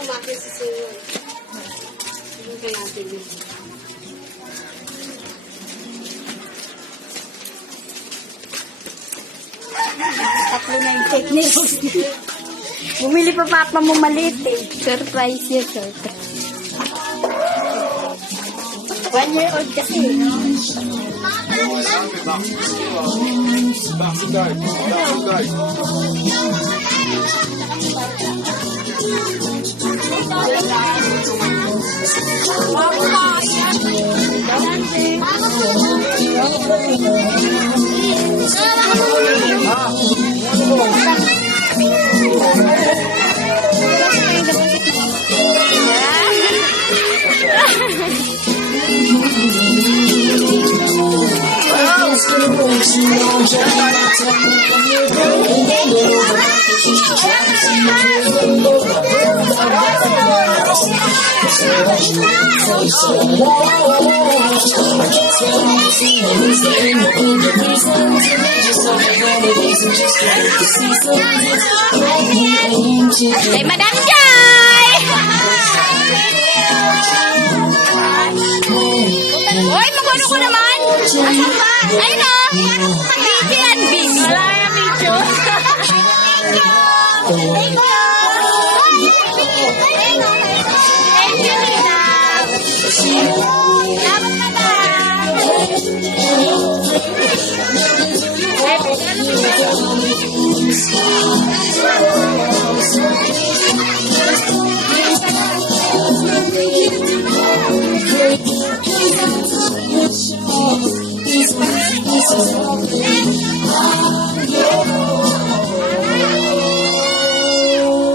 umakit si Sir. Hindi ka natin yun. Tatlo na yung cake ni Rose. Bumili pa papa mo maliit eh. Surprise yun, surprise. 1 year old kasi. Hey, Madam Joy! Uy, magano ko naman! Asan ba? Ayun o! Video yan, video! Wala na video! Thank you! Thank you, Nina! Salamat, Madam!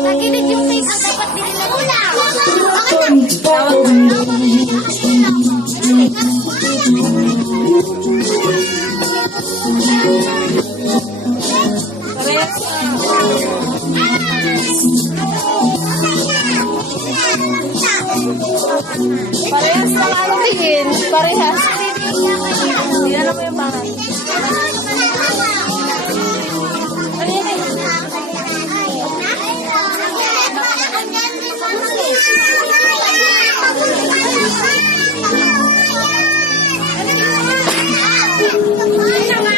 Nakinig yung cake ang dapat din na una. Parehas lang ang tingin. Parehas. Hindi na mo yung pangalan.